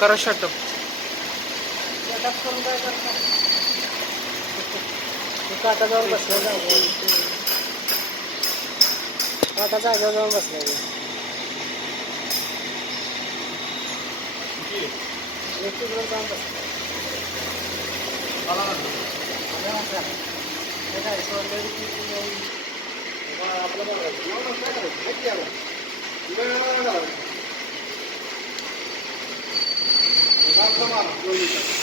करा shut up. Shut up करून काय करता? काटा जाऊन बसलं जागेवर. काटा जागेवर जाऊन बसला इलेक्ट्रिकवर जाऊन बसला. काय सोडलं आपलं बघायचं काय करायचं